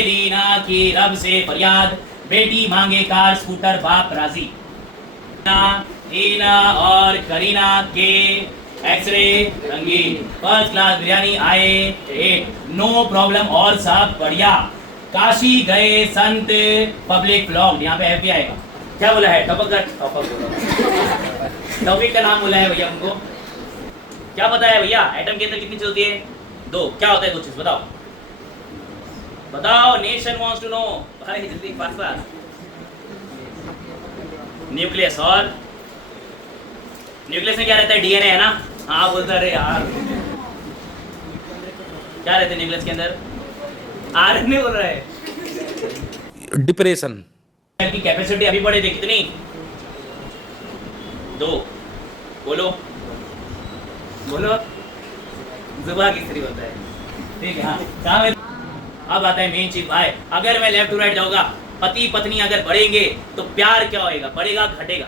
लीना की रब से फरियाद, बेटी मांगे कार स्कूटर बाप राजी। हीना और करीना के एक्सरे रंगीन, फर्स्ट क्लास बिरयानी आए नो प्रॉब्लम और सब बढ़िया। काशी गए संत पब्लिक ब्लॉग, यहाँ पे एफ भी आएगा। क्या बोला है? टॉपिक का नाम बोला है भैया। उनको क्या पता है भैया? एटम के अंदर कितनी चीज होती है? 2। क्या होता है? कुछ चीज बताओ बताओ। Nation wants to know. भाई जल्दी फास्ट फास्ट। न्यूक्लियस, और न्यूक्लियस में क्या रहता है? डीएनए है ना? हाँ बोलता रहे यार। क्या रहता है न्यूक्लियस के अंदर? आरएनए बोल रहा है। डिप्रेशन की कैपेसिटी अभी बढ़े थे कितनी? 2। बोलो बोलो। जुबा किसरी होता है? ठीक है। हाँ काम है। अब आता है मेन चीज भाई। अगर मैं लेफ्ट टू राइट जाऊंगा, पति पत्नी अगर बढ़ेंगे तो प्यार क्या होएगा? बढ़ेगा घटेगा?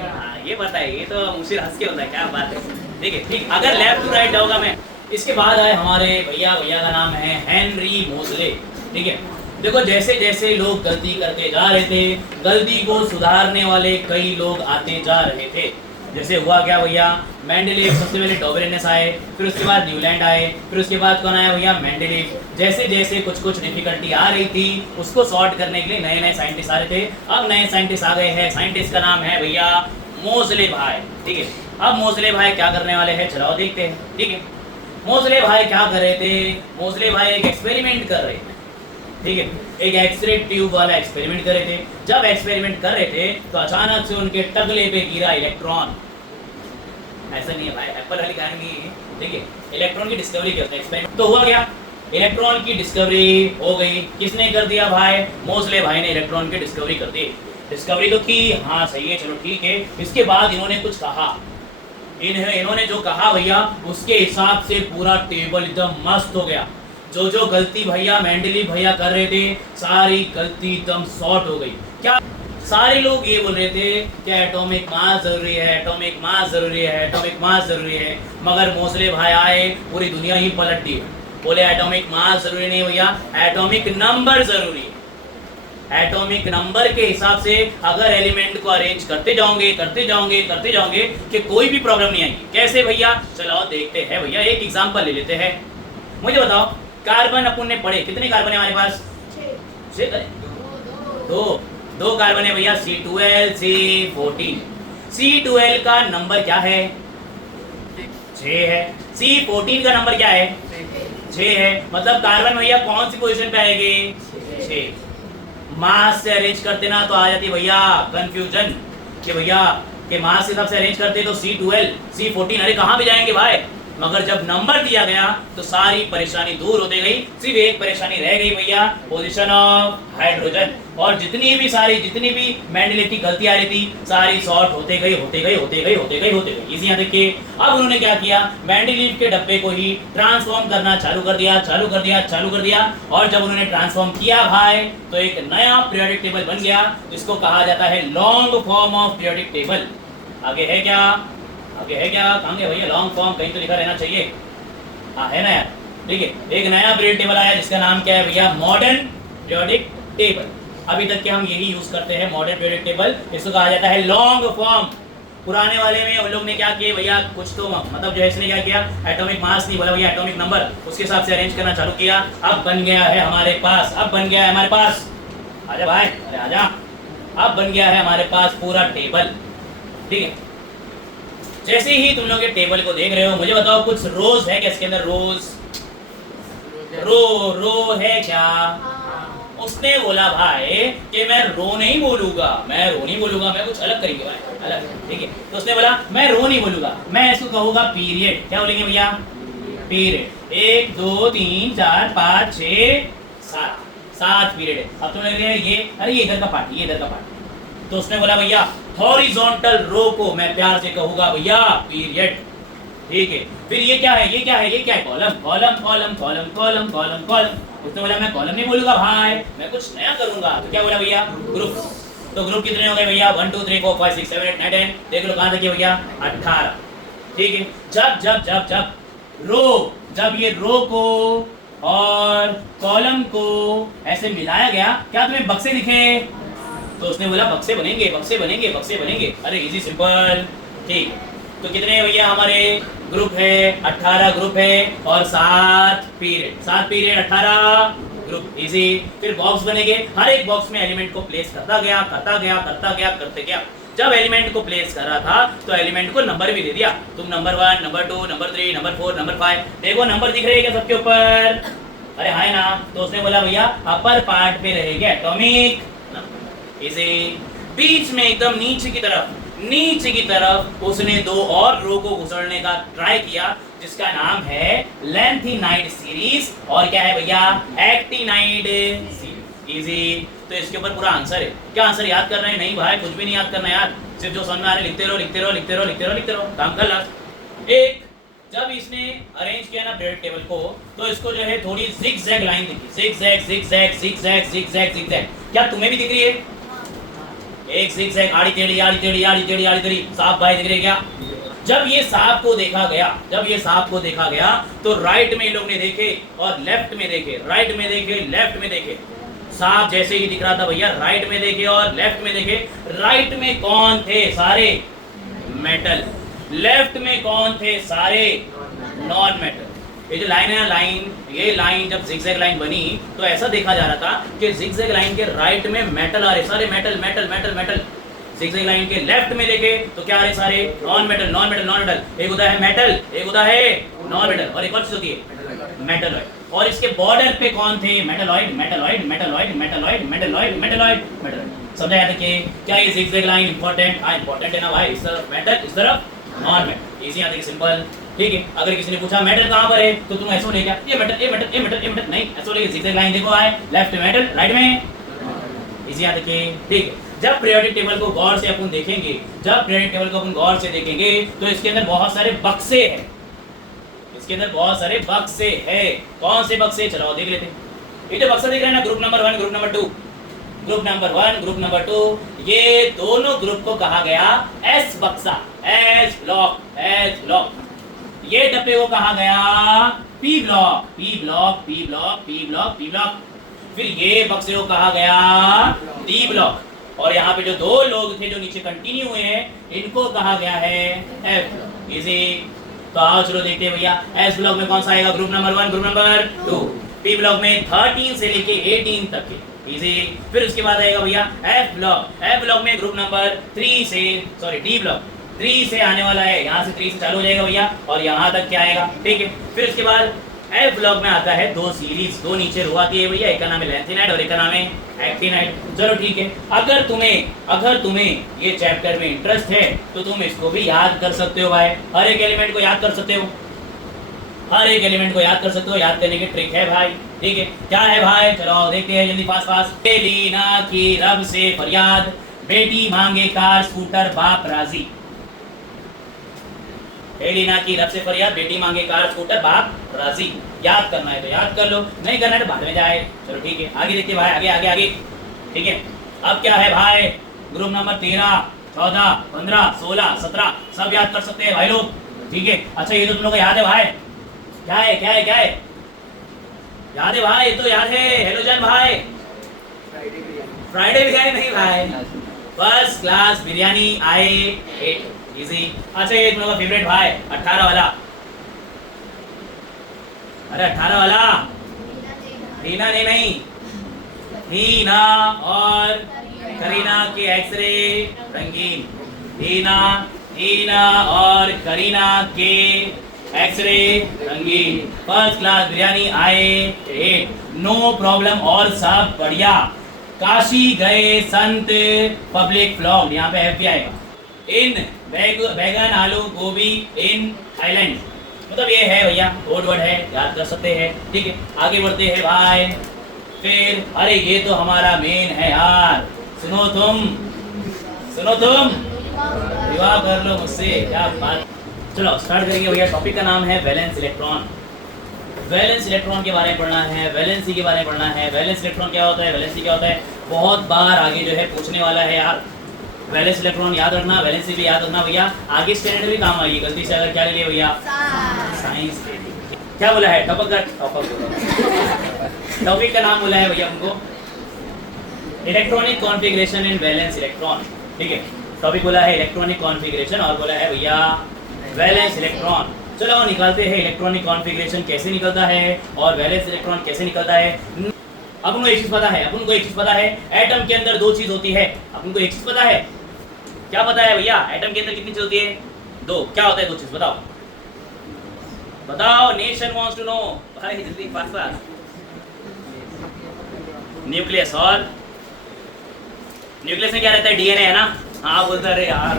हाँ ये पता है। ये तो मुझसे हंस के होता है। क्या बात है। ठीक है ठीक। अगर लेफ्ट टू राइट जाऊंगा मैं। इसके बाद आए हमारे भैया का नाम है हेनरी मोजले। ठीक है। देखो जैसे जैसे लोग गलती करते जा रहे थे, गलती को सुधारने वाले कई लोग आते जा रहे थे। जैसे हुआ क्या भैया? मेंडेलीव सबसे पहले डॉबरेनस आए, फिर उसके बाद न्यूलैंड आए, फिर उसके बाद कौन आया भैया? मेंडेलीव। जैसे जैसे कुछ डिफिकल्टी आ रही थी, उसको सॉर्ट करने के लिए नए नए साइंटिस्ट आ रहे थे। अब नए साइंटिस्ट आ गए हैं। साइंटिस्ट का नाम है भैया मोजले भाई। ठीक है। अब मोजले भाई क्या करने वाले हैं? चलो देखते हैं। ठीक है। मोजले भाई क्या कर रहे थे? मोजले भाई एक एक्सपेरिमेंट कर रहे थे। ठीक है। एक एक्सरे ट्यूब वाला एक्सपेरिमेंट कर रहे थे। जब एक्सपेरिमेंट कर रहे थे तो अचानक से उनके टगले पे गिरा इलेक्ट्रॉन। ऐसा नहीं है भाई, एप्पल वाली कहानी। ठीक है। इलेक्ट्रॉन की डिस्कवरी करते हैं एक्सपेरिमेंट। तो हुआ क्या? इलेक्ट्रॉन की डिस्कवरी हो गई। किसने कर दिया भाई? मोजले भाई ने इलेक्ट्रॉन की डिस्कवरी कर दी। डिस्कवरी तो की, हाँ सही है, चलो ठीक है। इसके बाद इन्होंने कुछ कहा। इन्होंने जो कहा भैया, उसके हिसाब से पूरा टेबल एकदम मस्त हो गया। जो जो गलती भैया मेंडेलीव भैया कर रहे थे, सारी गलती एकदम सॉर्ट हो गई। क्या सारे लोग ये बोल रहे थे कि एटॉमिक मास जरूरी है, एटॉमिक मास जरूरी है, एटॉमिक मास जरूरी है। मगर मोजले भाई आए, पूरी दुनिया ही पलट दी। बोले एटॉमिक मास जरूरी नहीं भैया, एटॉमिक नंबर जरूरी है। एटॉमिक नंबर के हिसाब से अगर एलिमेंट को अरेंज करते जाओगे कि कोई भी प्रॉब्लम नहीं आएगी। कैसे भैया? चलो देखते हैं भैया। एक एग्जांपल ले लेते हैं। मुझे बताओ, कार्बन अपन ने पढ़े, कितने कार्बन है हमारे पास? 2 कार्बन है भैया। C12 C14। C12 का नंबर क्या है? 6 है। C14 का नंबर क्या है? 6 है। मतलब कार्बन भैया कौन सी पोजीशन पे आएगी? 6। मास से अरेंज करते ना तो आ जाती भैया कंफ्यूजन कि भैया के मास के हिसाब से अरेंज करते तो C12 C14 अरे कहाँ पे जाएंगे भाई। मगर जब नंबर दिया गया तो सारी परेशानी दूर होते गई। सिर्फ एक परेशानी रह गई भैया, पोजीशन ऑफ हाइड्रोजन। और जितनी भी मेंडेलीव की गलती आ रही थी, सारी सॉर्ट होते गई। इसी यहाँ तक कि अब उन्होंने क्या किया? मेंडेलीव के डब्बे को ही ट्रांसफॉर्म करना चालू कर दिया। और जब उन्होंने ट्रांसफॉर्म किया भाई, तो एक नया पीरियोडिक टेबल बन गया, जिसको कहा जाता है long form of periodic table. आगे है क्या? कहाँ गए भैया? लॉन्ग फॉर्म कहीं तो लिखा रहना चाहिए। हाँ है ना यार। ठीक है। एक नया पीरियोडिक टेबल आया जिसका नाम क्या है भैया? Modern periodic table. अभी तक के हम यही यूज करते हैं, मॉडर्न पीरियोडिक टेबल। इसको कहा जाता है लॉन्ग फॉर्म। पुराने वाले में उन लोग ने क्या किया भैया? कुछ तो मतलब जो है इसने क्या किया? एटॉमिक मास नहीं बोला भैया, एटॉमिक नंबर, उसके हिसाब से अरेंज करना चालू किया। अब बन गया है हमारे पास। आजा भाई, अरे आजा। अब बन गया है हमारे पास पूरा टेबल। ठीक है। जैसे ही तुम लोग ये टेबल को देख रहे हो, मुझे बताओ कुछ रोज है क्या इसके अंदर? रो है क्या? उसने बोला भाई कि मैं रो नहीं बोलूंगा, मैं कुछ अलग करेंगे भाई, अलग। ठीक है। तो उसने बोला मैं रो नहीं बोलूंगा, मैं इसको कहूंगा पीरियड। क्या बोलेंगे भैया? पीरियड। 1 2 3 4 5 6 7 पीरियड है। अब तुमने ये अरे ये इधर का पार्ट। तो उसने बोला भैया हॉरिजॉन्टल रो को मैं प्यार से कहूंगा भैया पीरियड। ठीक है। फिर ये क्या है? कॉलम। उसने बोला मैं कॉलम नहीं बोलूंगा भाई, मैं कुछ नया करूंगा। तो क्या बोला भैया? ग्रुप। तो ग्रुप कितने हो गए भैया? 1 2 3 4 5 6 7 8 9 10। देख लो कहां तक है भैया? 18। ठीक है। जब ये रो को और कॉलम को ऐसे मिलाया गया, क्या तुम्हें बक्से दिखे? तो उसने बोला बक्से बनेंगे, बक्से बनेंगे, बक्से बनेंगे। अरे इजी सिंपल, ठीक। तो कितने भैया हमारे ग्रुप है? 18 ग्रुप है और 7 पीरियड, 7 पीरियड 18 ग्रुप, इजी। फिर बॉक्स बनेंगे, हर एक बॉक्स में एलिमेंट को प्लेस करता गया, करता गया, करता गया, करते गया। जब एलिमेंट को प्लेस कर रहा था तो एलिमेंट को नंबर भी दे दिया, तुम number 1, number 2, number 3, number 4, number 5। देखो नंबर दिख रहे हैं क्या सबके ऊपर? अरे हाय ना। तो उसने बोला भैया अपर पार्ट पे रहेंगे एटॉमिक नंबर, इजी। बीच में एकदम नीचे की तरफ, नीचे की तरफ उसने 2 और रो को घुसड़ने का ट्राई किया, जिसका नाम है लेंथिनाइड सीरीज, और क्या है भैया? Actinide series, easy. तो इसके ऊपर पूरा आंसर है। क्या आंसर याद कर रहे हैं? नहीं भाई, कुछ भी नहीं याद करना यार, सिर्फ जो समझ में आ रहा है लिखते रहो, लिखते रहो, लिखते रहो, लिखते रहो, लिखते रहो, काम कर ला। एक जब इसने अरेंज किया ना पीरियड टेबल को, तो इसको जो है थोड़ी जिग-जैग लाइन दिखी, zigzag, zigzag, zigzag, zigzag, zigzag. क्या तुम्हें भी दिख रही है? एक जिग-जैग, आड़ी टेढ़ी, आड़ी टेढ़ी, आड़ी टेढ़ी, आड़ी टेढ़ी, साफ भाई दिख रही है क्या? जब ये सांप को देखा गया, जब ये सांप को देखा गया तो राइट में लोग ने देखे और लेफ्ट में देखे, राइट में देखे, लेफ्ट में देखे। सांप जैसे ही दिख रहा था भैया, राइट में देखे और लेफ्ट में देखे। राइट में कौन थे? सारे मेटल। लेफ्ट में कौन थे? सारे नॉन मेटल। ये जो लाइन है ना, लाइन, ये लाइन जब जिगजैग लाइन बनी तो ऐसा देखा जा रहा था कि जिगजैग लाइन के राइट में मेटल आ रहे, सारे metal, metal, metal, metal. Zigzag line के लेफ्ट में देखे तो क्या आ रहे? सारे non metal, non metal, non metal. एक होता है मेटल, एक होता है नॉन मेटल, और एक और चीज होती है मेटलॉइड। और इसके बॉर्डर पे कौन थे? Metalloid, metalloid, metalloid, metalloid, metalloid, metalloid, metalloid. समझा याद रखिए। क्या ये जिगजैग लाइन इंपॉर्टेंट? हाँ इंपॉर्टेंट है ना भाई। इस तरफ मेटल, इस तरफ नॉन मेटल, इजी याद रखिए, सिंपल, ठीक है। अगर किसी ने पूछा मेटल कहाँ पर है तो तुम ऐसे बोले क्या? ये मेटल, ये मेटल, ये मेटल, ये मेटल, नहीं ऐसे बोलेगे जिगजैग लाइन देखो है, लेफ्ट में मेटल, राइट में, इजी याद रखिए, ठीक है। जब पीरियोडिक टेबल को गौर से अपन देखेंगे, जब पीरियोडिक टेबल को अपन गौर से देखेंगे तो इसके अंदर बहुत सारे बक्से हैं, इसके अंदर बहुत सारे बक्से हैं। कौन से बक्से? चलो देख लेते हैं। ये जो बक्सा दिख रहा है ना, group number 1, group number 2, group number 1, group number 2, ये दोनों ग्रुप को कहा गया एस बक्सा, एस ब्लॉक, एस ब्लॉक। ये डब्बे को कहा गया P block, P block, P block, P block, P block. फिर ये बक्से को कहा गया डी ब्लॉक, और यहाँ पे जो 2 लोग थे जो नीचे कंटिन्यू हुए हैं, इनको कहा गया है एफ ब्लॉक, इजी। तो आओ चलो देखते हैं भैया, एस ब्लॉक में कौन सा आएगा? Group number 1, group number 2। P block में 13 से लेके 18 तक के, इजी। फिर उसके बाद आएगा भैया एफ ब्लॉक, एफ ब्लॉक में ग्रुप नंबर 3 से, सॉरी डी ब्लॉक 3 से आने वाला है, यहाँ से 3 से चालू हो जाएगा भैया, और यहाँ तक क्या आएगा, ठीक है। फिर उसके बाद एफ ब्लॉक में आता है 2 सीरीज, 2 नीचे रो आती है भैया, एक का नाम है लेंथिनाइड और एक का नाम है एक्टिनाइड। चलो ठीक है, अगर तुम्हें ये चैप्टर में इंटरेस्ट है तो तुम इसको भी याद कर सकते हो भाई, हर एक एलिमेंट को याद कर सकते हो, हर एक एलिमेंट को याद कर सकते हो। याद करने की ट्रिक है भाई, ठीक है। क्या है भाई? चलो देखते हैं जल्दी, फास्ट फास्ट। लीना की रब से फरियाद, बेटी मांगे कार स्कूटर बाप राजी। एलिना की रब से फरियाद, बेटी मांगे कार स्कूटर बाप राजी। याद करना है तो याद कर लो, नहीं करना है तो बाद में जाए। चलो ठीक है, आगे देखते भाई, आगे आगे आगे, ठीक है। अब क्या है भाई? ग्रुप नंबर 13, 14, 15, 16, 17 सब याद कर सकते हैं भाई लोग, ठीक है। अच्छा ये तो तुम लोग को याद है भाई, क्या है, क्या है, क्या है? याद है भाई? ये तो याद है, हेलोजन भाई, फ्राइडे बिरयानी नहीं भाई, फर्स्ट क्लास बिरयानी आए, इजी। अच्छा ये तुम लोग का फेवरेट भाई 18 वाला, अरे 18 वाला, रीना ने नहीं, रीना और करीना के एक्सरे रंगीन, रीना और करीना के एक्सरे रंगीन, फर्स्ट क्लास बिरयानी आए, नो प्रॉब्लम और सब बढ़िया। काशी गए संत पब्लिक फ्लॉग, यहाँ पे एफ भी आएगा। इन बैगन आलू गोभी इन थाईलैंड, मतलब ये है भैया, कोड वर्ड है, याद कर सकते हैं, ठीक है। आगे बढ़ते हैं भाई। फिर अरे ये तो हमारा मेन है यार, सुनो तुम विवाह कर लो मुझसे, क्या बात। चलो स्टार्ट करेंगे भैया। टॉपिक का नाम है वैलेंस इलेक्ट्रॉन। वैलेंस इलेक्ट्रॉन के बारे में पढ़ना है, वैलेंसी के बारे में पढ़ना है। वैलेंस इलेक्ट्रॉन क्या होता है, वैलेंसी क्या होता है, बहुत बार आगे जो है पूछने वाला है यार। वैलेंस इलेक्ट्रॉन याद रखना, वैलेंसी भी याद रखना भैया, आगे स्टैंडर्ड भी काम आएगी। गलती से अगर क्या ले लिया भैया, साइंस ले लिया। क्या बोला है? टॉपिक का नाम बोला है भैया हमको इलेक्ट्रॉनिक कॉन्फ़िगरेशन इन वैलेंस इलेक्ट्रॉन। ठीक है, टॉपिक बोला है इलेक्ट्रॉनिक कॉन्फ़िगरेशन और बोला है भैया वैलेंस इलेक्ट्रॉन। चलो निकालते हैं इलेक्ट्रॉनिक कॉन्फ़िगरेशन कैसे निकलता है और वैलेंस इलेक्ट्रॉन कैसे निकलता है। अपन को एक चीज पता है, एटम के अंदर दो चीज होती है। अपन को एक चीज पता है, क्या पता है भैया? एटम के अंदर कितनी चीज होती है? दो। क्या होता है दो चीज? बताओ, नेशन वांट्स टू नो भाई, जल्दी फास्ट। न्यूक्लियस और न्यूक्लियस में क्या रहता है? डीएनए है ना? हाँ बोलता रहे यार।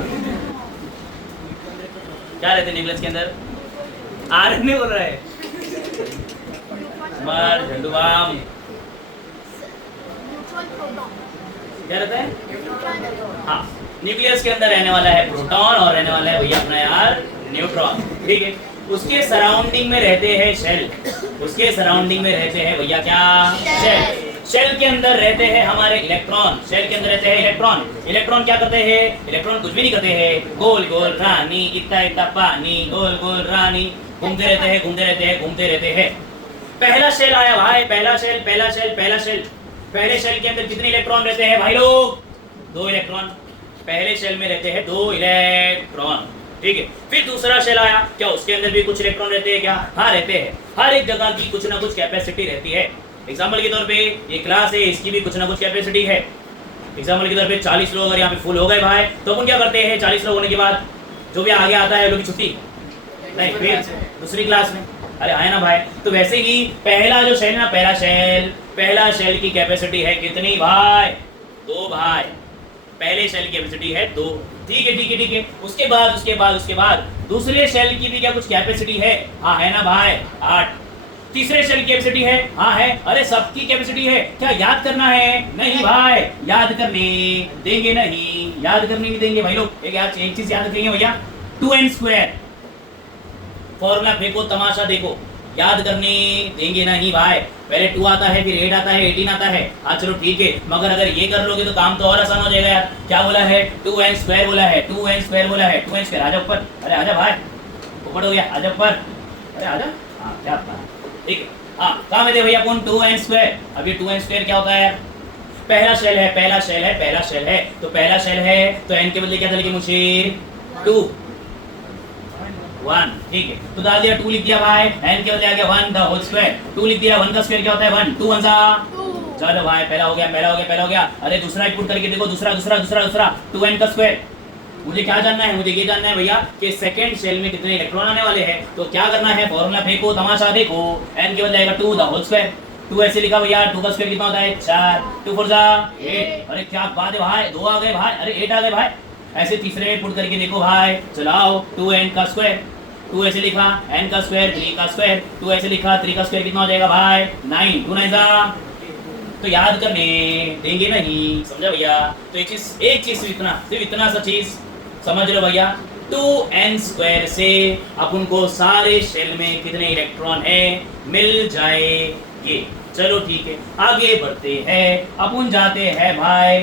क्या रहता है न्यूक्लियस के अंदर? आरएनए बोल रहा है। मर झंडू बाम। क्या रहता है? हाँ, न्यूक्लियस के अंदर रहने वाला है प्रोटॉन और रहने वाला है भैया अपना यार न्यूट्रॉन। ठीक है, उसके सराउंडिंग में रहते हैं शेल। उसके सराउंडिंग में रहते हैं भैया क्या? शेल। शेल के अंदर रहते हैं हमारे इलेक्ट्रॉन। शेल के अंदर रहते हैं इलेक्ट्रॉन। इलेक्ट्रॉन क्या करते हैं? इलेक्ट्रॉन कुछ भी नहीं करते हैं। गोल गोल रानी, इतना इतना पानी, गोल गोल रानी, घूमते रहते हैं। पहला शेल आया भाई, पहला शेल। पहले शेल के अंदर कितने इलेक्ट्रॉन रहते हैं भाई लोग? 2 इलेक्ट्रॉन। पहले शेल में रहते हैं 2 इलेक्ट्रॉन। ठीक है, फिर दूसरा शेल आया। क्या उसके अंदर भी कुछ इलेक्ट्रॉन रहते हैं क्या? हाँ रहते हैं। हर एक जगह की कुछ ना कुछ कैपेसिटी रहती है। एग्जाम्पल के तौर पे ये क्लास है, इसकी भी कुछ ना कुछ कैपेसिटी है। एग्जाम्पल के तौर पे 40 लोग अगर यहाँ पे फुल हो गए भाई, तो अपन क्या करते हैं? 40 लोग होने के बाद जो भी आगे आता है लोग की छुट्टी नहीं, फिर दूसरी क्लास में। अरे आए ना भाई। तो वैसे ही पहला जो शेल ना, पहला शेल की कैपेसिटी है कितनी भाई? 2 भाई। पहले शेल की कैपेसिटी है 2। ठीक है। उसके बाद दूसरे शेल की भी क्या कुछ कैपेसिटी है? हाँ है ना भाई, 8। तीसरे शेल की कैपेसिटी है? हाँ है। अरे सबकी कैपेसिटी है। क्या याद करना है? नहीं भाई, याद करने देंगे नहीं, याद करने नहीं देंगे भाई लोग। एक चीज याद रखेंगे भैया, 2n²। फॉर्मूला फेंको, तमाशा देखो, याद करने देंगे नहीं भाई। पहले 2 आता है, फिर 8 आता है, 18 आता है। हाँ चलो ठीक है, मगर अगर ये कर लोगे तो काम तो और आसान हो जाएगा यार। क्या बोला है? 2n² बोला है, 2n²। आजा ऊपर। अरे आजा भाई, ऊपर हो गया, आजा ऊपर। अरे आजा। हाँ क्या आता? ठीक है, हाँ कहाँ में थे भैया कौन? 2n²। अब ये 2n² क्या होता है? पहला शेल है। तो पहला शेल है तो n के बदले क्या था लिखे मुझे? 2 1। ठीक है, तो डाल दिया 2 लिख दिया भाई, n के बदले आ गया 1 द होल स्क्वायर। 2 लिख दिया, 1 का स्क्वायर क्या होता है? 1। 2 1 2। चलो भाई, पहला हो गया। अरे दूसरा पुट करके देखो, दूसरा 2n का स्क्वायर। मुझे क्या जानना है? मुझे ये जानना है भैया कि सेकंड शेल में कितने इलेक्ट्रॉन आने वाले हैं। तो क्या करना है? फॉर्मूला फेंको, तमाशा देखो। n के बदले आएगा 2 द होल स्क्वायर। 2 ऐसे लिखा भैया, 2 का स्क्वायर कितना होता है? 4। 2 4 8। अरे क्या बात है भाई, 2 आ गए भाई। अरे 8 आ गए भाई। ऐसे तीसरे में पुट करके देखो भाई, चलाओ। 2n का स्क्वायर, 2 ऐसे लिखा, n का स्क्वायर, 3 का स्क्वायर, 2 ऐसे लिखा, 3 का स्क्वायर कितना हो जाएगा भाई? 9। 2 9 तो याद करने देंगे नहीं, समझा भैया? तो एक चीज सिर्फ इतना सा चीज समझ लो भैया। 2n² से अपन को सारे शेल में कितने इलेक्ट्रॉन है मिल जाएंगे। चलो ठीक है, आगे बढ़ते हैं। अपन जाते हैं भाई,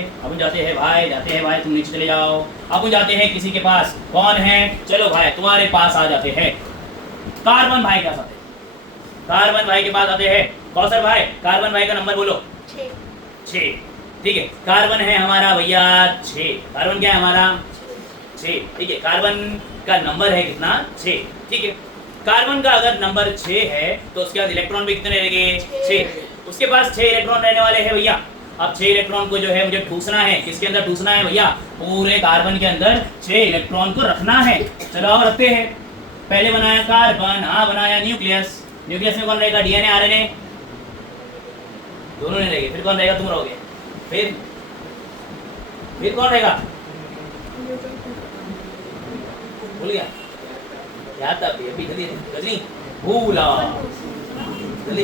तुम नीचे चले जाओ। अपन जाते हैं किसी के पास। कौन है? चलो भाई तुम्हारे पास आ जाते हैं। कार्बन भाई के पास आते हैं। कार्बन भाई के पास आते हैं। कौशल भाई, कार्बन भाई का नंबर बोलो। 6। ठीक है, कार्बन है हमारा भैया 6। कार्बन क्या है हमारा? 6। ठीक है, कार्बन का नंबर है कितना? 6। ठीक है, कार्बन का अगर नंबर 6 है तो उसके बाद इलेक्ट्रॉन भी कितने रहेंगे? 6। उसके पास 6 इलेक्ट्रॉन रहने वाले हैं भैया। अब 6 इलेक्ट्रॉन को जो है मुझे ठूसना है। किसके अंदर ठूसना है भैया? पूरे कार्बन के अंदर 6 इलेक्ट्रॉन को रखना है। चलो और रखते हैं। पहले बनाया कार्बन, हाँ बनाया न्यूक्लियस। न्यूक्लियस में कौन रहेगा? डीएनए आरएनए दोनों नहीं रहेंगे। फिर कौन रहेगा? तुम रहोगे। फिर कौन रहेगा? भूल गया? याद था अभी जल्दी गजनी भूला जल्दी।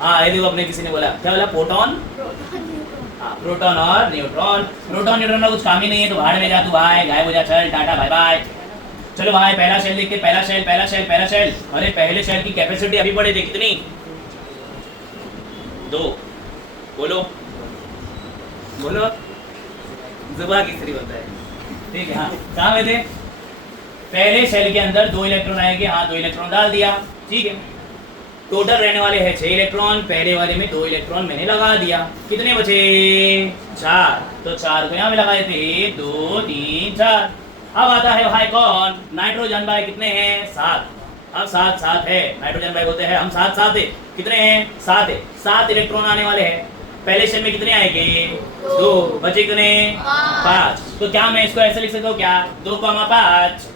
हाँ ये देखो, अपने किसी ने बोला, क्या बोला? प्रोटॉन। हाँ प्रोटॉन और न्यूट्रॉन। प्रोटॉन न्यूट्रॉन का कुछ काम ही नहीं है, तो भाड़ में जा तू भाई, गायब हो जा, चल टाटा बाय बाय। चलो भाई पहला शेल देखते। पहला शेल। अरे पहले शेल की कैपेसिटी अभी पढ़े थे कितनी? 2। बोलो जुबा किसरी होता है। ठीक है, हाँ कहाँ में थे? पहले शेल के अंदर 2 इलेक्ट्रॉन आएंगे, हाँ 2 इलेक्ट्रॉन डाल दिया, ठीक है। टोटल रहने वाले हैं 6 इलेक्ट्रॉन, पहले वाले में 2 इलेक्ट्रॉन मैंने लगा दिया, कितने बचे 4, तो 4 को यहाँ में लगाए थे 1 2 3 4। अब आता है भाई कौन, नाइट्रोजन भाई, कितने हैं 7, अब 7 7 है, नाइट्रोजन भाई बोलते हैं हम 7 7 है, कितने हैं 7 है, 7 इलेक्ट्रॉन आने वाले हैं। पहले शेल में कितने आएंगे 2, बचे कितने 5, तो क्या मैं इसको ऐसे लिख सकता हूँ क्या 2,5,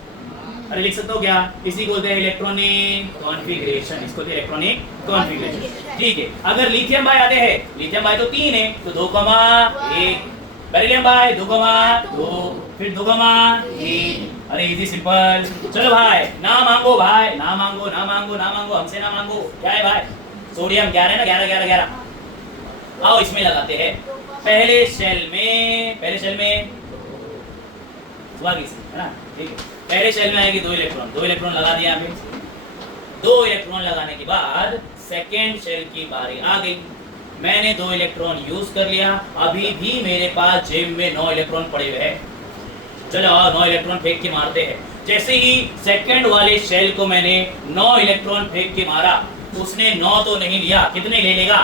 अरे लिख सकता हूँ क्या, इसी को बोलते हैं इलेक्ट्रॉनिक कॉन्फ़िगरेशन, इसको इलेक्ट्रॉनिक कॉन्फ़िगरेशन, ठीक है। अगर लिथियम भाई आते हैं, लिथियम भाई तो 3 है, तो 2,1, बेरिलियम भाई 2,2, फिर 2,3, अरे इजी सिंपल। चलो भाई ना मांगो भाई, ना मांगो ना मांगो ना मांगो, हमसे ना मांगो, क्या है भाई सोडियम 11 है ना, 11 11 11। आओ इसमें लगाते हैं, पहले शेल में है ना, ठीक है। पहले शेल में आएगी 2 इलेक्ट्रॉन, 2 इलेक्ट्रॉन लगा दिया यहाँ पे। 2 इलेक्ट्रॉन लगाने के बाद सेकेंड शेल की बारी आ गई, मैंने 2 इलेक्ट्रॉन यूज कर लिया, अभी भी मेरे पास जेब में 9 इलेक्ट्रॉन पड़े हुए हैं। चलो 9 इलेक्ट्रॉन फेंक के मारते हैं। जैसे ही सेकंड वाले शेल को मैंने 9 इलेक्ट्रॉन फेंक के मारा, उसने 9 तो नहीं लिया, कितने ले लेगा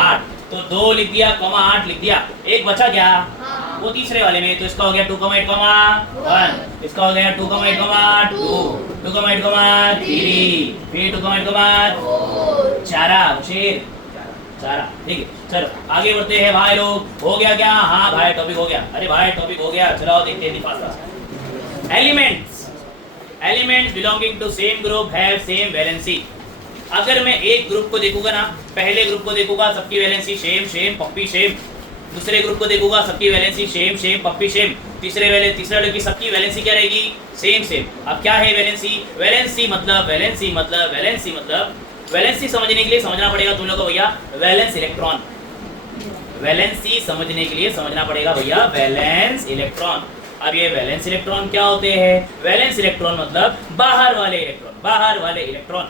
8, तो 2 लिख दिया, 8 लिख दिया, एक बचा क्या वो तीसरे वाले में, तो इसका हो गया 2,8,1, इसका हो गया 2,8,2, 2,8,3, फिर 2,8,4, चारा, ठीक है। चलो आगे बढ़ते हैं भाई लोग, हो गया क्या, हाँ भाई टॉपिक हो गया, अरे भाई टॉपिक हो गया, चलो देखते हैं fast. Elements belonging to same group have same valency. अगर मैं एक ग्रुप को देखूंगा ना, पहले ग्रुप को देखूंगा सबकी वैलेंसी सेम सेम पप्पी सेम, दूसरे ग्रुप को देखूंगा सबकी वैलेंसी सेम सेम पप्पी सेम, तीसरे वाले की सबकी वैलेंसी क्या रहेगी सेम सेम। अब क्या है वैलेंसी, वैलेंसी समझने के लिए समझना पड़ेगा तुम लोगों को भैया वैलेंस इलेक्ट्रॉन, वैलेंसी समझने के लिए समझना पड़ेगा भैया वैलेंस इलेक्ट्रॉन। अब ये वैलेंस इलेक्ट्रॉन क्या होते हैं, वैलेंस इलेक्ट्रॉन मतलब बाहर वाले इलेक्ट्रॉन।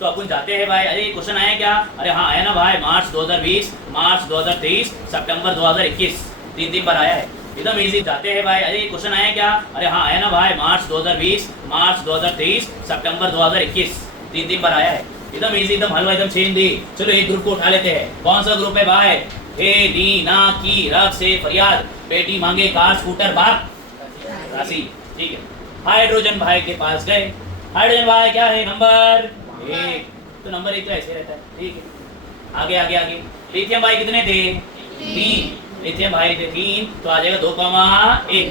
तो अपन जाते हैं भाई, अरे क्वेश्चन आया क्या, अरे हाँ आया ना भाई, मार्च 2020, मार्च 2023, सितंबर 2021, 3 बार आया है, एकदम इजी। जाते हैं भाई, अरे क्वेश्चन आया क्या, अरे हाँ आया ना भाई, मार्च 2020, मार्च 2023, सितंबर 2021, 3 बार आया है, एकदम इजी, एकदम हलवा, एकदम छीन दी। चलो एक ग्रुप को उठा लेते हैं, कौन सा ग्रुप है भाई, हे दी ना की रफ से फरियाद, बेटी मांगे कार स्कूटर बाप राशि, ठीक है। हाइड्रोजन भाई के पास गए, हाइड्रोजन भाई क्या है नंबर 1, तो नंबर 1 तो ऐसे रहता है, ठीक है। आगे लिथियम भाई कितने थे 3, लिथियम भाई थे 3, तो आ जाएगा 2,1,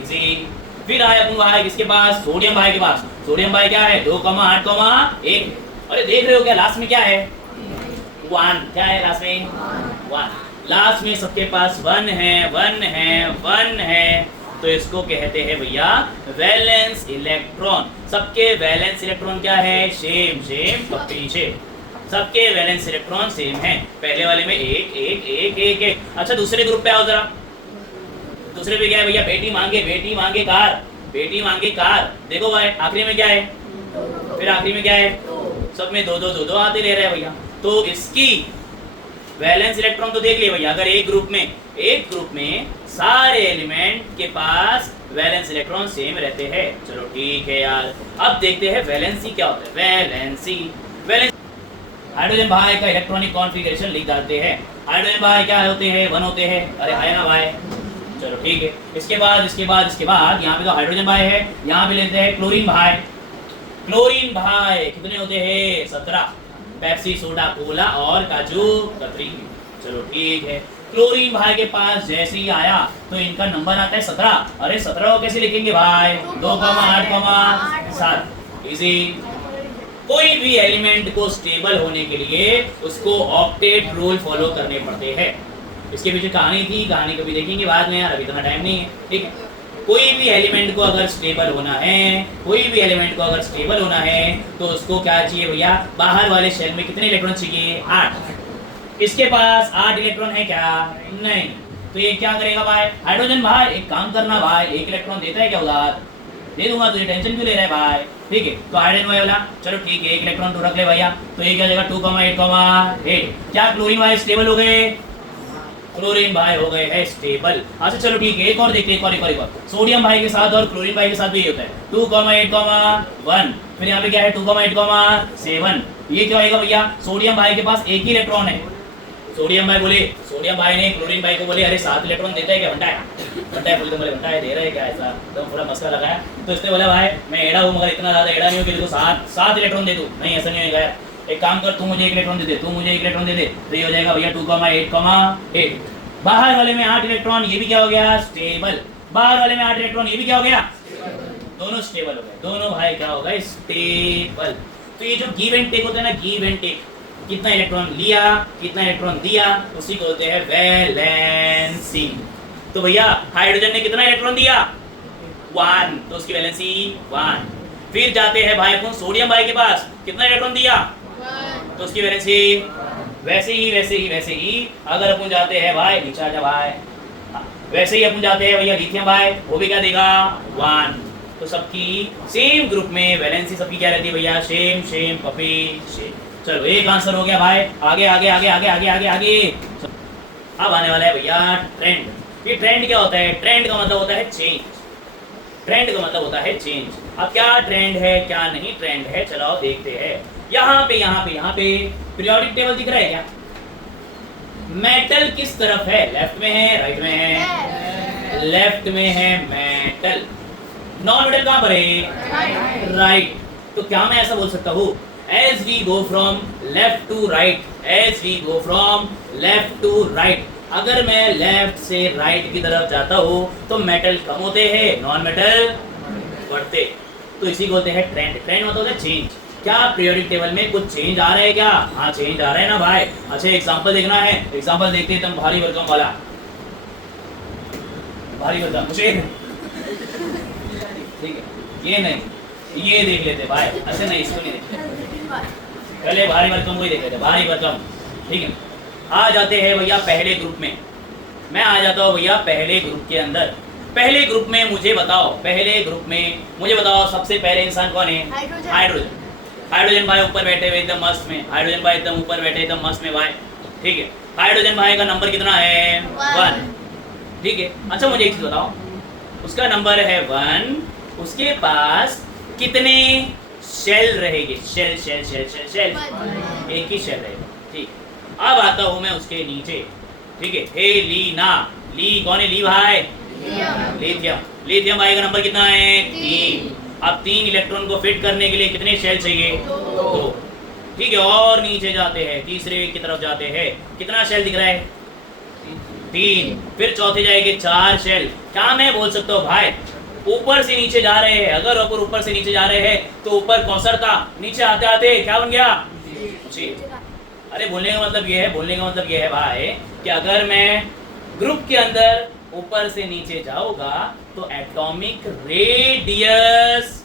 इजी। फिर आया अपन भाई किसके पास, सोडियम भाई के पास, सोडियम भाई क्या है 2,8,1, अरे देख रहे हो क्या लास्ट में क्या है 1, क्या है लास्ट में 1, लास्ट में सबके पास 1 है, तो इसको कहते हैं भैया वैलेंस इलेक्ट्रॉन। सबके वैलेंस इलेक्ट्रॉन क्या है सेम पप्पी सेम, सबके वैलेंस इलेक्ट्रॉन सेम है, पहले वाले में 1 1 1 1 1। अच्छा दूसरे ग्रुप पे आओ जरा, दूसरे पे क्या है भैया, बेटी मांगे कार, देखो भाई आखिरी में क्या है, फिर आखिरी में क्या है, सब में 2 2 2 2 आते रह रहे हैं भैया। तो इसकी वैलेंस इलेक्ट्रॉन तो देख लिए भैया, अगर एक ग्रुप में सारे एलिमेंट के पास वैलेंस इलेक्ट्रॉन सेम रहते हैं। चलो ठीक है यार, अब देखते हैं वैलेंसी क्या होता है। वैलेंसी हाइड्रोजन भाई का इलेक्ट्रॉनिक कॉन्फ़िगरेशन लिख डालते हैं। हाइड्रोजन भाई क्या होते हैं 1 होते हैं, अरे है ना भाई, चलो ठीक है। इसके बाद यहाँ पे तो हाइड्रोजन भाई है, यहाँ पे लेते हैं क्लोरीन भाई कितने होते हैं 17, पेप्सी सोडा कोला और काजू कतरी, चलो ठीक है। क्लोरीन भाई के पास जैसे ही आया तो इनका नंबर आता है 17, अरे 17 को कैसे लिखेंगे भाई 2,8,7, इजी। कोई भी एलिमेंट को स्टेबल होने के लिए उसको ऑक्टेट रूल फॉलो करने पड़ते हैं। इसके पीछे कहानी कभी देखेंगे बाद में यार, अभी इतना टाइम नहीं है, ठीक है। कोई भी एलिमेंट को अगर स्टेबल होना है तो उसको क्या चाहिए भैया, बाहर वाले शेल में कितने इलेक्ट्रॉन चाहिए 8, इसके पास 8 इलेक्ट्रॉन है क्या, नहीं, तो ये क्या करेगा भाई, हाइड्रोजन भाई एक काम करना भाई, 1 इलेक्ट्रॉन देता है क्या उधार, दे दूंगा, तुझे टेंशन क्यों ले रहा है भाई, ठीक है। तो हाइड्रोजन भाई बोला चलो ठीक है 1 इलेक्ट्रॉन तो रख ले भैया, तो ये क्या जाएगा 2,8,8, क्या क्लोरीन भाई स्टेबल हो गए, क्लोरीन भाई हो गए है स्टेबल। अच्छा चलो ठीक है, एक और देखते हैं, एक और। सोडियम भाई के साथ और क्लोरीन भाई के साथ भी ये होता है 2,8,1। फिर यहाँ पे क्या है 2,8,7। ये क्या होगा भैया, सोडियम भाई के पास एक ही इलेक्ट्रॉन है। सोडियम भाई ने क्लोरीन भाई को बोले अरे 7 इलेक्ट्रॉन देता है क्या, बनता है बोले, तो बोले बनता है, दे रहा है क्या, ऐसा तो पूरा मस्का लगाया। तो इसने बोला भाई मैं एड़ा हूँ मगर इतना ज़्यादा एड़ा नहीं हूँ कि देखो 7 इलेक्ट्रॉन दे दूँ, नहीं ऐसा नहीं होगा। एक काम कर, तू मुझे 1 इलेक्ट्रॉन दे दे, तू मुझे 1 इलेक्ट्रॉन दे दे, तो ये हो जाएगा भैया 2,8,8। बाहर वाले में 8 इलेक्ट्रॉन, ये भी क्या हो गया स्टेबल। बाहर वाले में 8 इलेक्ट्रॉन, ये भी क्या हो गया, दोनों स्टेबल हो गए, दोनों भाई क्या होगा स्टेबल। तो ये जो गिव एंड टेक होता है ना, गिव एंड टेक, कितना इलेक्ट्रॉन लिया कितना इलेक्ट्रॉन दिया, उसी को होते हैं वैलेंसी। तो भैया हाइड्रोजन ने कितना इलेक्ट्रॉन दिया 1, तो उसकी वैलेंसी 1। फिर जाते हैं भाई अपन सोडियम भाई के पास, कितना इलेक्ट्रॉन दिया 1, तो उसकी वैलेंसी वैसे ही अगर अपन जाते हैं भाई नीचे आजा भाई, वैसे ही अपन जाते हैं भैया लिथियम भाई, वो भी क्या देगा 1। तो सबकी सेम ग्रुप में वैलेंसी सबकी क्या रहती है भैया, सेम पपी सेम। चलो एक आंसर हो गया भाई, आगे। अब आने वाला है भैया ट्रेंड। ये ट्रेंड क्या होता है, ट्रेंड का मतलब होता है चेंज, ट्रेंड का मतलब होता है चेंज। अब क्या ट्रेंड है क्या नहीं ट्रेंड है, चलो देखते हैं। यहाँ पे पीरियोडिक टेबल दिख रहा है क्या, मेटल किस तरफ है, लेफ्ट में है राइट में है, लेफ्ट में है मेटल। नॉन मेटल कहाँ पर है, राइट। तो क्या मैं ऐसा बोल सकता हूँ, as we go from left to right, अगर मैं लेफ्ट से राइट की तरफ जाता हूँ तो मेटल कम होते हैं, नॉन मेटल बढ़ते। तो इसी को बोलते हैं ट्रेंड। ट्रेंड मतलब होता है चेंज। क्या पीरियोडिक टेबल में कुछ चेंज आ रहा है क्या, हाँ चेंज आ रहा है ना भाई। अच्छा एग्जांपल देखना है, एग्जांपल देखते हैं तुम भारी भरकम वाला, भारी भरकम मुझे ठीक है, ये नहीं ये देख लेते भाई, अच्छा नहीं इसको नहीं देखते, पहले भारी भरकम को ही देख लेते, भारी भरकम ठीक है। आ जाते हैं भैया पहले ग्रुप में, मैं आ जाता हूँ भैया पहले ग्रुप के अंदर। पहले ग्रुप में मुझे बताओ सबसे पहले इंसान कौन है, हाइड्रोजन। हाइड्रोजन भाई ऊपर बैठे हुए एकदम मस्त में, हाइड्रोजन भाई एकदम ऊपर बैठे एकदम मस्त में भाई, ठीक है। हाइड्रोजन भाई का नंबर कितना है 1, ठीक है। अच्छा मुझे एक चीज बताओ, उसका नंबर है 1, उसके पास कितने शेल रहेंगे, शेल एक ही शेल रहेगा, ठीक। अब आता हूं मैं उसके नीचे, ठीक है। हे लीना, ली कौन है, ली भाई लिथियम भाई का नंबर कितना है 3। अब 3 इलेक्ट्रॉन को फिट करने के लिए कितने शेल चाहिए 2, ठीक है। और नीचे जाते हैं तीसरे की तरफ जाते हैं, कितना शेल दिख रहा है 3। फिर चौथे जाएंगे 4 शेल। क्या मैं बोल सकता हूँ भाई, ऊपर से नीचे जा रहे हैं, अगर ऊपर से नीचे जा रहे हैं तो ऊपर कौसर था, नीचे आते आते क्या बन गया जी। अरे बोलने का मतलब ये है भाई कि अगर मैं ग्रुप के अंदर ऊपर से नीचे जाऊंगा तो एटॉमिक रेडियस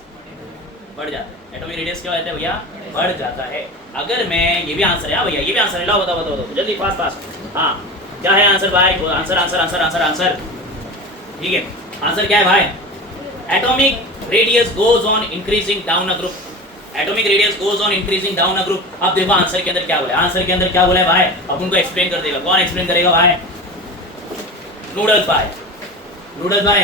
बढ़ जाता है। एटॉमिक रेडियस क्या होता है भैया, बढ़ जाता है। अगर मैं ये भी आंसर है भैया, ये भी आंसर है, लाओ बताओ जल्दी फास्ट। हाँ क्या है आंसर भाई, आंसर ठीक है। आंसर क्या है भाई, atomic radius goes on increasing down a group, atomic radius goes on increasing down a group। अब देखो आंसर के अंदर क्या बोला, है भाई, अब उनको एक्सप्लेन कर देगा, कौन एक्सप्लेन करेगा भाई, नूडल्स भाई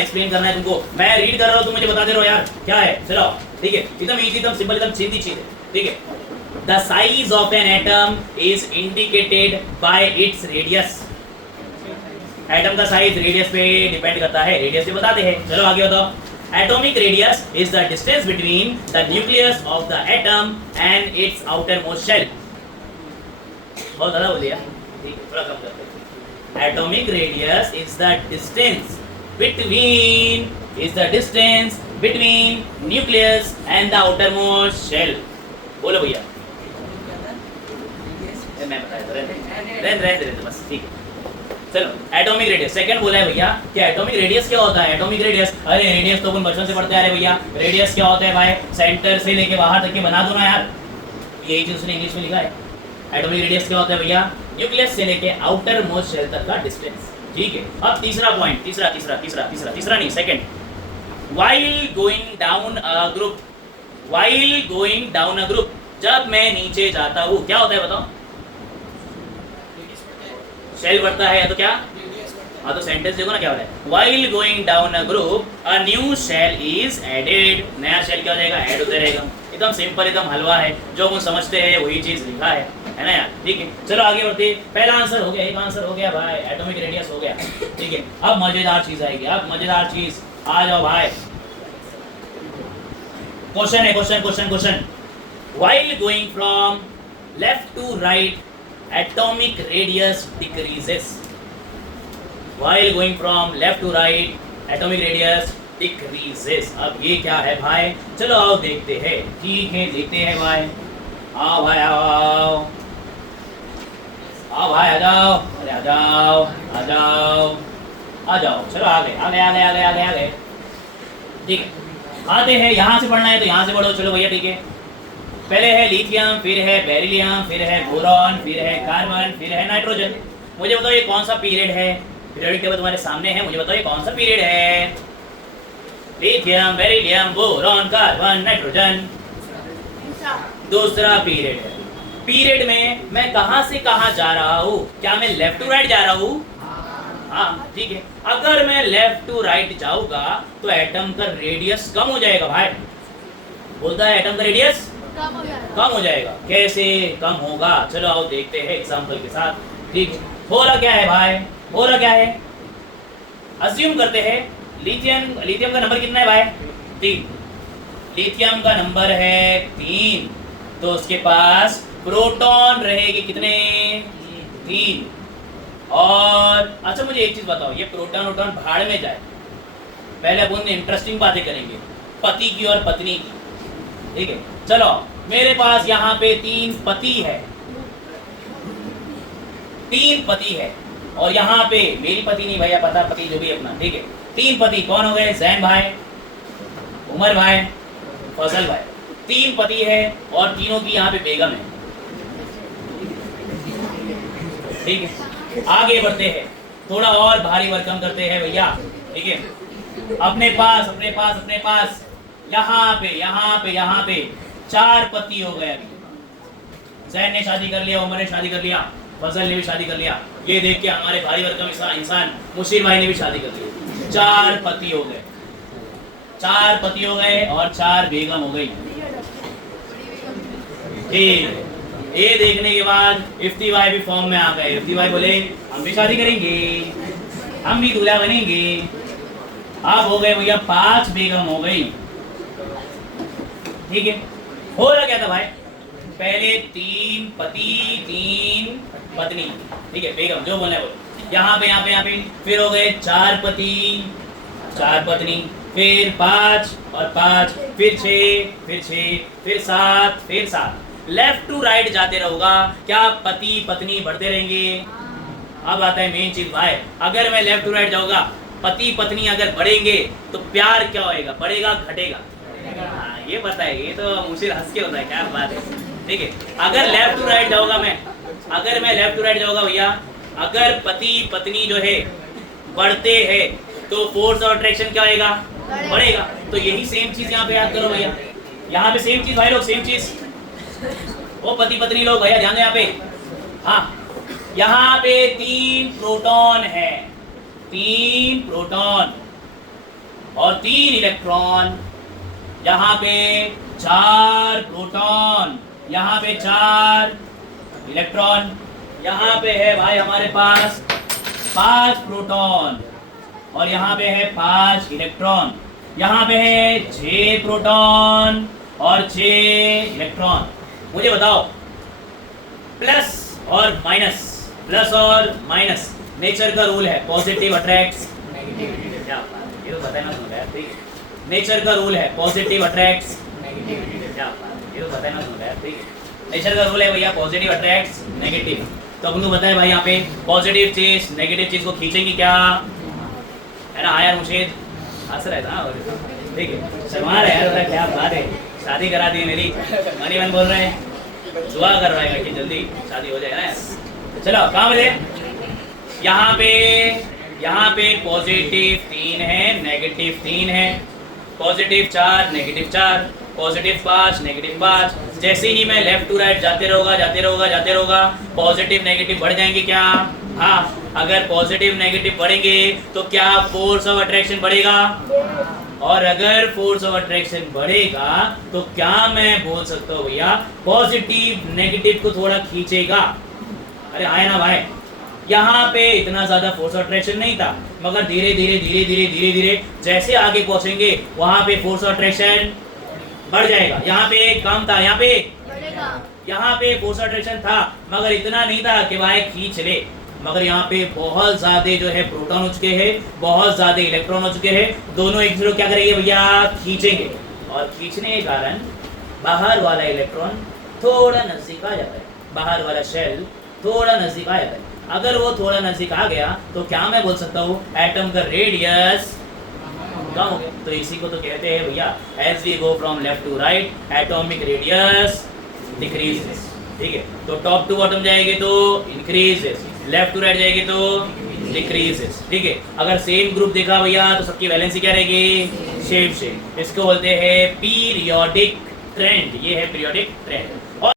एक्सप्लेन करना है तुमको। मैं रीड कर रहा हूँ तुम मुझे बताते रहो यार क्या है, चलो ठीक है। एकदम इजी एकदम सिंपल एकदम सीधी चीज है, ठीक है। The size of an atom is indicated by its radius. Atom का साइज रेडियस पे डिपेंड करता है, रेडियस पे बताते हैं। चलो आगे बताओ। Atomic radius is the distance between the nucleus of the atom and its outermost shell। बहुत ज़्यादा बोल दिया, ठीक है थोड़ा कम करते हैं। Atomic radius is the distance between nucleus and the outermost shell। बोलो भैया, मैं बताया रहने बस, ठीक है। चलो एटॉमिक रेडियस सेकंड बोला है भैया कि एटॉमिक रेडियस क्या होता है। एटॉमिक रेडियस, अरे रेडियस तो अपन बचपन से पढ़ते आ रहे भैया। रेडियस क्या होता है भाई, सेंटर से लेके बाहर तक के बना दो ना यार, यही चीज उसने इंग्लिश में लिखा है। एटॉमिक रेडियस क्या होता है भैया, न्यूक्लियस से लेके आउटर मोस्ट शेल तक का डिस्टेंस, ठीक है। अब तीसरा पॉइंट, तीसरा नहीं second, while going down a group, जब मैं नीचे जाता हूँ क्या होता है बताओ, शेल बढ़ता है या तो क्या, हाँ तो सेंटेंस देखो ना क्या हो रहा है, while going down a group a new shell is added, नया शेल क्या हो जाएगा, ऐड होते रहेगा। एकदम सिंपल, एकदम हलवा है, जो हम समझते हैं वही चीज लिखा है ना यार। ठीक है, चलो आगे बढ़ते। पहला आंसर हो गया, एक आंसर हो गया भाई, एटॉमिक रेडियस हो गया। ठीक है, अब मजेदार चीज आएगी, अब मजेदार चीज, आ जाओ भाई। क्वेश्चन है, question while going from left to right atomic radius decreases, while going from left to right atomic radius decreases। अब ये क्या है भाई, चलो आओ देखते हैं। ठीक है, देखते हैं भाई, आओ भाई, आओ आओ भाई, आ जाओ, अरे आ जाओ, आ जाओ, आ जाओ, चलो आगे आगे आगे आगे आगे आगे। ठीक है, आते हैं, यहाँ से पढ़ना है तो यहाँ से पढ़ो, चलो भैया। ठीक है, पहले है लिथियम, फिर है बेरिलियम, फिर है बोरॉन, फिर है कार्बन, फिर है नाइट्रोजन। मुझे बताओ ये कौन सा पीरियड है, पीरियोडिक टेबल तुम्हारे सामने है, मुझे बताओ ये कौन सा पीरियड है। Lithium, beryllium, boron, carbon, nitrogen, दूसरा पीरियड है। पीरियड में मैं कहां से कहां जा रहा हूं, क्या मैं लेफ्ट टू राइट जा रहा हूं? हाँ, ठीक है। अगर मैं लेफ्ट टू राइट जाऊंगा तो एटम का रेडियस कम हो जाएगा भाई, बोलता है एटम का रेडियस कम हो जाएगा। कैसे कम होगा, चलो आओ देखते हैं एग्जांपल के साथ। ठीक है, हो रहा क्या है भाई, हो रहा क्या है, अज्यूम करते हैं लिथियम का नंबर कितना है भाई, 3। लिथियम का नंबर है 3, तो उसके पास प्रोटॉन रहेगी कितने, 3। और अच्छा मुझे एक चीज बताओ, ये प्रोटॉन वोटॉन भाड़ में जाए, पहले अपन इंटरेस्टिंग बातें करेंगे पति की और पत्नी की। ठीक है, चलो मेरे पास यहाँ पे 3 पति है, 3 पति है, और यहाँ पे मेरी पति नहीं भैया, पता पति जो भी अपना। ठीक है, 3 पति कौन हो गए, जैन भाई, उमर भाई, फजल भाई, 3 पति है और तीनों की यहाँ पे बेगम है। ठीक है, आगे बढ़ते हैं, थोड़ा और भारी भरकम करते हैं भैया। ठीक है, अपने पास यहाँ पे 4 पति हो गए। अभी जैन ने शादी कर लिया, उमर ने शादी कर लिया, फजल ने भी शादी कर लिया, ये देख के हमारे भारी भरकम इंसान मुशीर भाई ने भी शादी कर ली। 4 पति हो गए, 4 पति हो गए और 4 बेगम हो गई। ठीक, ये देखने के बाद इफ्ती भाई भी फॉर्म में आ गए। इफ्ती भाई बोले हम भी शादी करेंगे, हम भी दूल्हा बनेंगे। अब हो गए भैया 5 बेगम हो गई। ठीक है, हो रहा क्या था भाई, पहले 3 पति 3 पत्नी। ठीक है, बेगम जो बोलना है बोलो। यहाँ पे फिर हो गए 4 पति 4 पत्नी, फिर 5 और 5, फिर 6, फिर 7। लेफ्ट टू राइट जाते रहोगा, क्या पति पत्नी बढ़ते रहेंगे। अब आता है मेन चीज भाई, अगर मैं लेफ्ट टू राइट जाऊंगा, पति पत्नी अगर बढ़ेंगे तो प्यार क्या होएगा, बढ़ेगा घटेगा। हाँ, ये पता है, ये तो मुझे हंस के होता है, क्या बात है। ठीक है, अगर लेफ्ट टू राइट जाऊंगा मैं, अगर मैं लेफ्ट टू राइट जाऊंगा भैया, अगर पति पत्नी जो है बढ़ते हैं तो फोर्स ऑफ अट्रैक्शन क्या होएगा, बढ़ेगा। तो यही सेम चीज यहाँ पे याद करो भैया, यहाँ पे सेम चीज भाई लोग, सेम चीज। वो पति पत्नी लोग भैया ध्यान दो यहाँ पे। हाँ, यहाँ पे 3 प्रोटॉन है, 3 प्रोटॉन और 3 इलेक्ट्रॉन। यहाँ पे 4 प्रोटॉन, यहाँ पे 4 इलेक्ट्रॉन। यहाँ पे है भाई हमारे पास 5 प्रोटॉन और यहाँ पे है 5 इलेक्ट्रॉन। यहाँ पे है 6 प्रोटॉन और 6 इलेक्ट्रॉन। मुझे बताओ प्लस और माइनस, नेचर का रूल है, पॉजिटिव अट्रैक्ट्स नेगेटिव। क्या ये तो पता है ना तुम्हें यार, ठीक है। नेचर का रूल है, पॉजिटिव अट्रैक्ट्स नेगेटिव। क्या ये तो पता है ना तुम्हें यार, ठीक है। नेचर का रूल है भैया, पॉजिटिव अट्रैक्ट्स नेगेटिव। तो अपन को पता है भाई यहाँ पे पॉजिटिव चीज नेगेटिव चीज को खींचेंगी क्या, है ना। हाँ यार मुझे हंस रहा था, ठीक है, शर्मा रहा है यार, क्या बात है। शादी करा दी मेरी, मनीमन बोल रहे हैं, दुआ कर रहा है कि जल्दी शादी हो जाए ना यार। चलो कहाँ मिले, यहाँ पे पॉजिटिव 3 है, नेगेटिव 3 है, पॉजिटिव 4 नेगेटिव 4, पॉजिटिव 5 नेगेटिव 5। जैसे ही मैं लेफ्ट टू राइट जाते रहोगा, पॉजिटिव नेगेटिव बढ़ जाएंगे क्या, हाँ, अगर पॉजिटिव नेगेटिव बढ़ेंगे तो क्या फोर्स ऑफ अट्रैक्शन बढ़ेगा? और अगर फोर्स ऑफ अट्रैक्शन बढ़ेगा तो क्या मैं बोल सकता हूँ भैया पॉजिटिव नेगेटिव को थोड़ा खींचेगा? अरे आए ना भाई, यहाँ पे इतना ज्यादा फोर्स ऑफ अट्रैक्शन नहीं था, मगर धीरे धीरे धीरे धीरे धीरे धीरे जैसे आगे पहुंचेंगे वहां पे फोर्स ऑफ अट्रैक्शन बढ़ जाएगा। यहाँ पे कम था, यहाँ पे फोर्स ऑफ अट्रैक्शन था मगर इतना नहीं था कि भाई खींच ले, मगर यहाँ पे बहुत ज्यादा जो है प्रोटॉन हो चुके हैं, बहुत ज्यादा इलेक्ट्रॉन हो चुके हैं, दोनों एक दूसरे को क्या करेंगे भैया? खींचेंगे, और खींचने के कारण बाहर वाला इलेक्ट्रॉन थोड़ा नजदीक आ जाता है, बाहर वाला शेल थोड़ा नजदीक आ जाता है। अगर वो थोड़ा नजदीक आ गया तो क्या मैं बोल सकता हूँ एटम का रेडियस कम हो गया। तो इसी को तो कहते हैं भैया as we go from left to right atomic radius decreases. ठीक है, तो टॉप टू बॉटम जाएगी तो इंक्रीजेस, लेफ्ट टू राइट जाएगी तो डिक्रीजेस। ठीक है, अगर सेम ग्रुप देखा भैया तो सबकी वैलेंसी क्या रहेगी? शेप। इसको बोलते हैं पीरियोडिक ट्रेंड, ये है पीरियोडिक ट्रेंड।